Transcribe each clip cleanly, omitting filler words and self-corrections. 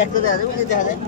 একটা দেখা যাবে দেখা যায়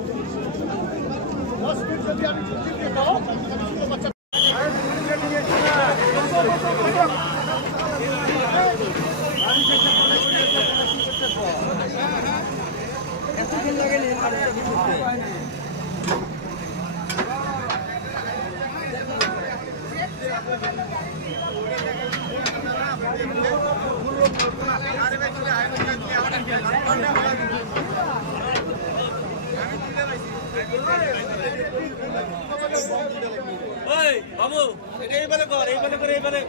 বাবু এটা এইবারে কর এইবারে করে এইবারে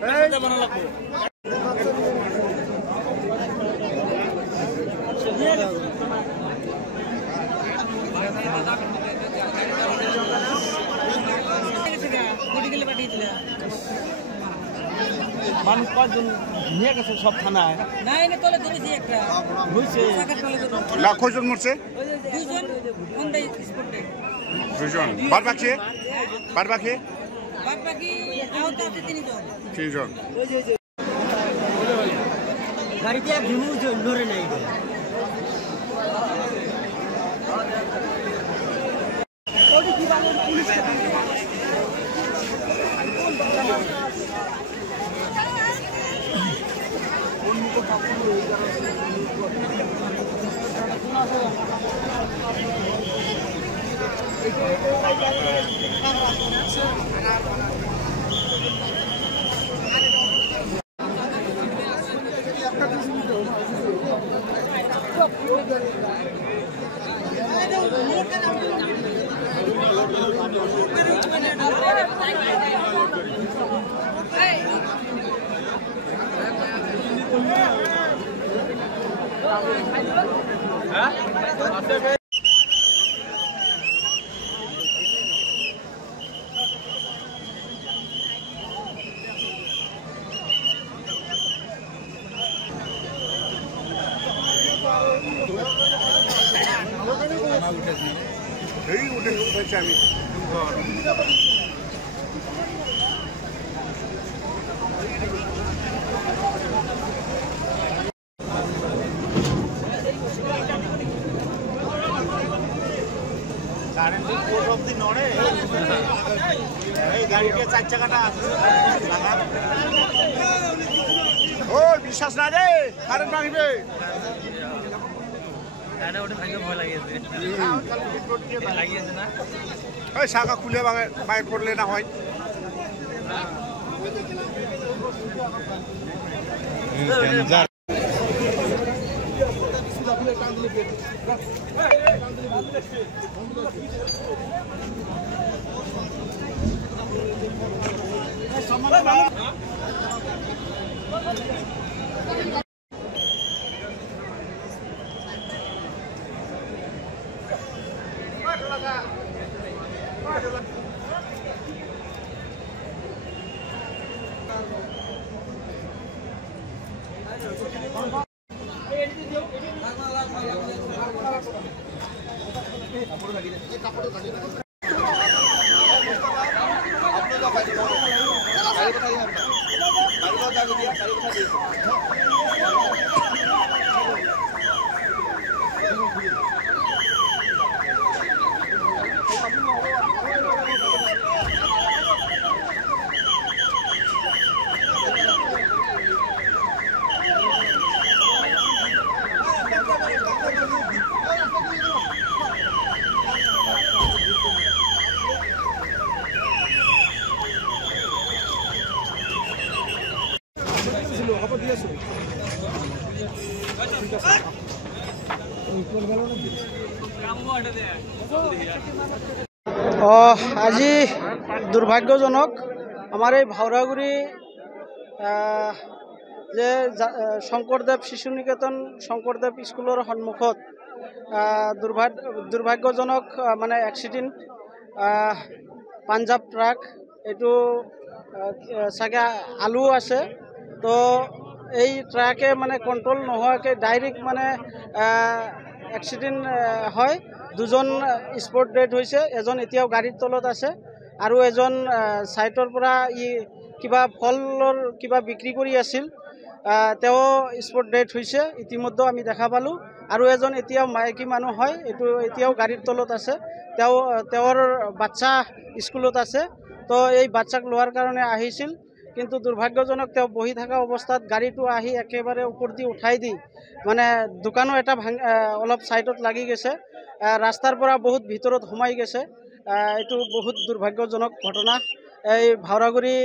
বানা লাগবে মানুষ কয়জন নিয়ে গেছে সব থানায় না এনে তলে ধরেছি একটা হইছে না কয়জন মরছে দুইজন কোনটাই স্পটে দুইজন বাদ বাকি আহত আছে তিনজন গাড়িতে ভিমু নরে নাই ওটি কি বাংলা পুলিশ আমি গাড়িতে চার চাকাটা আছে ও বিশ্বাস না রে কারেন্ট ভাঙবে শাখা খুলে বাইক করলে না হয় আজি দুৰ্ভাগ্যজনক আমাৰ এই ভাওৰাগুৰি যে শংকৰদেৱ শিশু নিকেতন শংকৰদেৱ স্কুলৰ সন্মুখত দুৰ্ভাগ্যজনক মানে এক্সিডেণ্ট পাঞ্জাৱ ট্ৰাক এইটো চাগে আলু আছে তো এই ট্ৰাকে মানে কণ্ট্ৰল নোহোৱাকৈ ডাইৰেক্ট মানে এক্সিডেণ্ট হয় দুজন স্পট ডেড হৈছে এজন এতিয়াও গাড়ীৰ তলত আছে আৰু এজন সাইটৰ পৰা কিবা ফলৰ কিবা বিক্ৰী কৰি আছিল তেওঁ স্পট ডেড হৈছে ইতিমধ্যে আমি দেখা পালোঁ আৰু এজন এতিয়াও মাইকী মানুহ হয় এইটো এতিয়াও গাড়ীৰ তলত আছে তেওঁৰ বাচ্চা স্কুলত আছে তো এই বাচ্চাক লোৱাৰ কাৰণে আহিছিল কিন্তু দুৰ্ভাগ্যজনক তেওঁ বহি থকা অৱস্থাত গাড়ীটো আহি একেবাৰে ওপৰ দি উঠাই দি মানে দোকানো এটা অলপ সাইডত লাগি গৈছে ৰাস্তাৰ পৰা বহুত ভিতৰত সোমাই গৈছে এইটো বহুত দুৰ্ভাগ্যজনক ঘটনা এই ভাওৰাগুৰি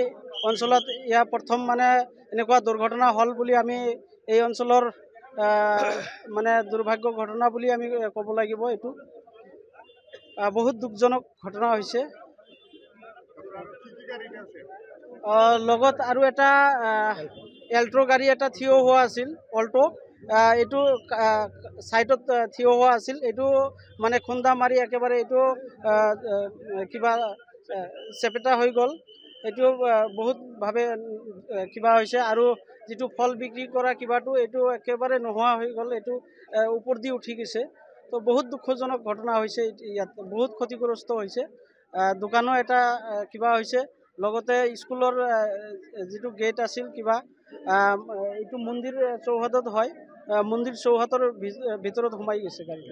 অঞ্চলত ইয়া প্ৰথম মানে এনেকুৱা দুৰ্ঘটনা হ'ল বুলি আমি এই অঞ্চলৰ মানে দুৰ্ভাগ্য ঘটনা বুলি আমি ক'ব লাগিব এইটো বহুত দুখজনক ঘটনা হৈছে লগত আৰু এটা এল্ট্ৰ গাড়ী এটা থিয় হোৱা আছিল অল্টো এইটো সাইডত থিয় হোৱা আছিল এইটো মানে খুন্দা মাৰি একেবাৰে এইটো কিবা চেপেটা হৈ গ'ল এইটো বহুতভাৱে কিবা হৈছে আৰু যিটো ফল বিক্ৰী কৰা কিবাটো এইটো একেবাৰে নোহোৱা হৈ গ'ল এইটো ওপৰ দি উঠি গৈছে তো বহুত দুখজনক ঘটনা হৈছে ইয়াত বহুত ক্ষতিগ্ৰস্ত হৈছে দোকানো এটা কিবা হৈছে লগতে স্কুলৰ যিটো গেট আছিল কিবা এইটো মন্দিৰ চৌহদত হয় মন্দিৰ চৌহদৰ ভিতৰত সোমাই গৈছে গাড়ী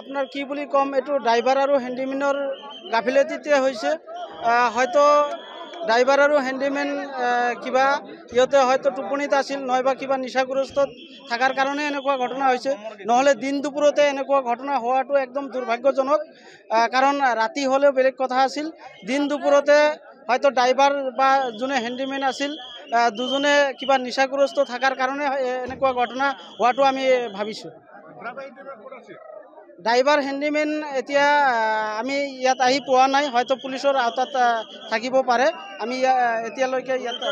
আপোনাৰ কি বুলি ক'ম এইটো ড্ৰাইভাৰ আৰু হেণ্ডিমেনৰ গাফিলতিতে হৈছে হয়তো ড্ৰাইভাৰ আৰু হেণ্ডিমেন কিবা ইহঁতে হয়তো টোপনিত আছিল নহয়বা কিবা নিচাগ্ৰস্তত থকাৰ কাৰণে এনেকুৱা ঘটনা হৈছে নহ'লে দিন দুপৰতে এনেকুৱা ঘটনা হোৱাটো একদম দুৰ্ভাগ্যজনক কাৰণ ৰাতি হ'লেও বেলেগ কথা আছিল দিন দুপৰতে হয়তো ড্ৰাইভাৰ বা যোনে হেণ্ডিমেন আছিল দুজনে কিবা নিচাগ্ৰস্ত থকাৰ কাৰণে এনেকুৱা ঘটনা হোৱাটো আমি ভাবিছোঁ ড্ৰাইভাৰ হেণ্ডিমেন এতিয়া আমি ইয়াত আহি পোৱা নাই হয়তো পুলিচৰ আওতাত থাকিব পাৰে আমি এতিয়ালৈকে ইয়াত